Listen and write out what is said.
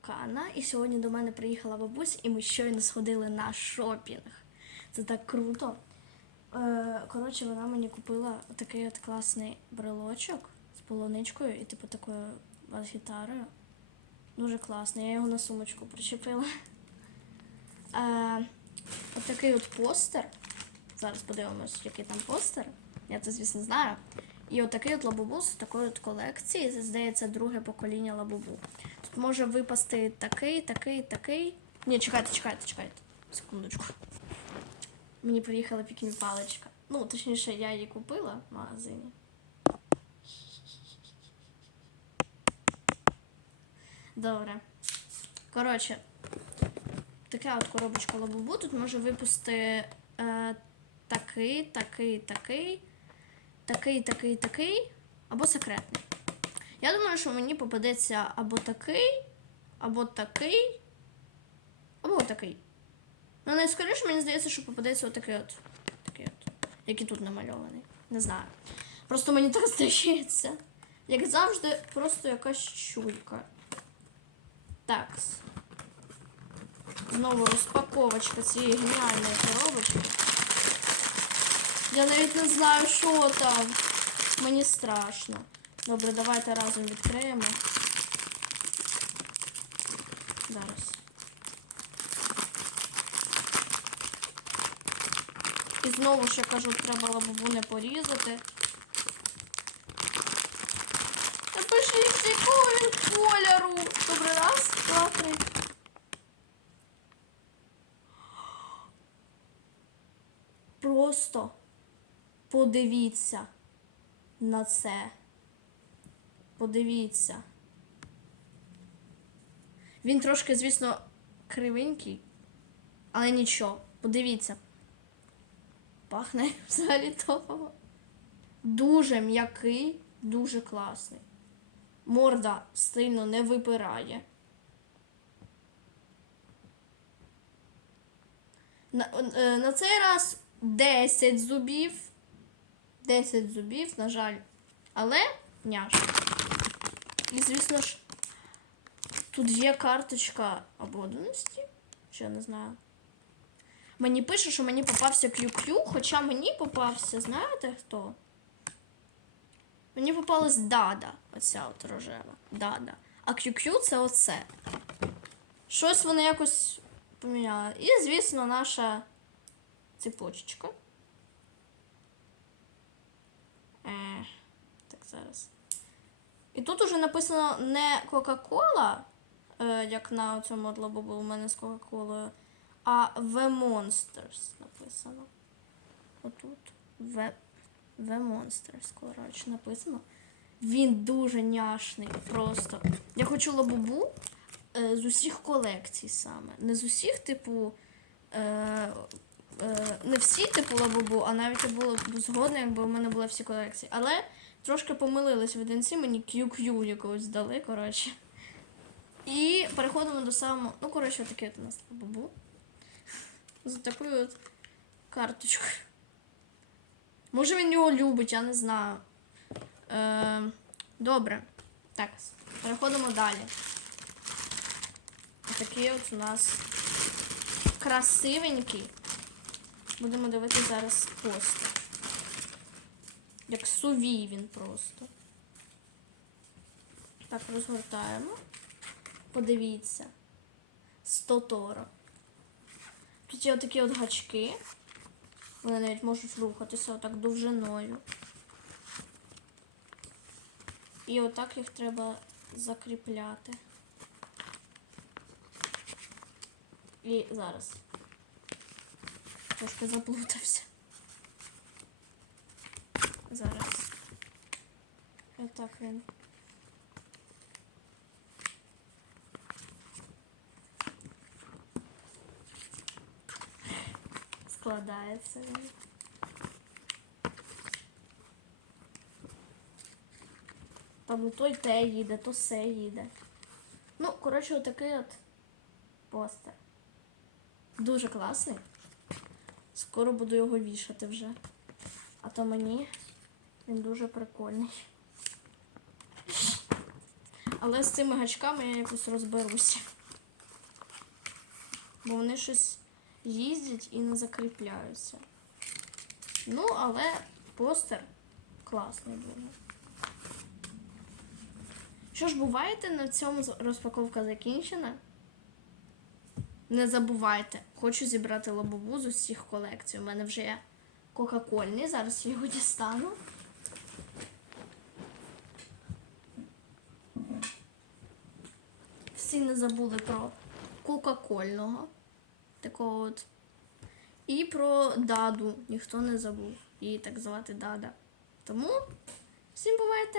Кана, і сьогодні до мене приїхала бабусь, і ми щойно сходили на шопінг. Це так круто. Е, коротше, вона мені купила такий от класний брелочок з полуничкою і типу такою бас-гітарою. Дуже класний. Я його на сумочку причепила. Е, от такий от постер. Зараз подивимось, який там постер. Я це, звісно, знаю. І от такий от лабубу з такої от колекції. Це, здається, друге покоління лабубу. Тут може випасти такий, такий, такий. Ні, чекайте, чекайте, чекайте. Секундочку. Мені приїхала пікмі паличка. Ну, точніше, я її купила в магазині. Добре. Коротше, така от коробочка лабубу. Тут може випусти е, такий, такий, такий, такий, такий, такий, або секретний. Я думаю, що мені попадеться або такий, або такий, або такий. Ну, найскоріше мені здається, що попадеться отакий от. Такий от, який тут намальований. Не знаю. Просто мені так здається. Як завжди, просто якась чуйка. Так. Знову розпаковочка цієї геніальної коробочки. Я навіть не знаю, що там. Мені страшно. Добре, давайте разом відкриємо. Зараз. І знову ще кажу, треба лабубу не порізати. Та пишіть, якого він кольору. Добре, раз, два, три. Просто подивіться на це. Подивіться. Він трошки, звісно, кривенький, але нічого. Подивіться. Пахне взагалі топово. Дуже м'який, дуже класний. Морда сильно не випирає. На, е, на цей раз 10 зубів. 10 зубів, на жаль. Але няш. І, звісно ж, тут є карточка обладнаності. Що я не знаю. Мені пише, що мені попався QQ, хоча мені попався, знаєте хто? Мені попалась Дада, оця от рожева. Дада. А QQ це оце. Щось вони якось поміняли. І, звісно, наша цепочечка. Е, так, зараз. І тут уже написано не Кока-Кола, е, як на цьому лабобу у мене з Кока-Колою, а The Monsters написано. Отут. The, The Monsters, коротше, написано. Він дуже няшний, просто. Я хочу лабубу е, з усіх колекцій саме. Не з усіх, типу. Е, не всі, типу, лабубу, а навіть я була б згодна, якби у мене були всі колекції. Але трошки помилились в одинці, мені QQ якогось дали, коротше. І переходимо до самого. Ну, коротше, таке от у нас лабубу. З такою от карточкою. Може він його любить, я не знаю. Е, добре. Так, переходимо далі. Такий от у нас красивенький. Будемо дивитися зараз постер. Як сувій він просто. Так, розгортаємо. Подивіться. 100 торо. Тут є отакі от гачки. Вони навіть можуть рухатися отак довжиною. І отак їх треба закріпляти. І зараз. Трошки заплутався. Зараз. Отак він. Складається він. Там то й те їде, то все їде. Ну, коротше, отакий от постер. Дуже класний. Скоро буду його вішати вже. А то мені він дуже прикольний. Але з цими гачками я якось розберуся. Бо вони щось їздять і не закріпляються. Ну, але постер класний буде. Що ж, буваєте, на цьому розпаковка закінчена. Не забувайте, хочу зібрати лабубу з усіх колекцій. У мене вже є кока-кольний, зараз я його дістану. Всі не забули про кока-кольного. Такого от. І про даду. Ніхто не забув. Її так звати Дада. Тому всім бувайте!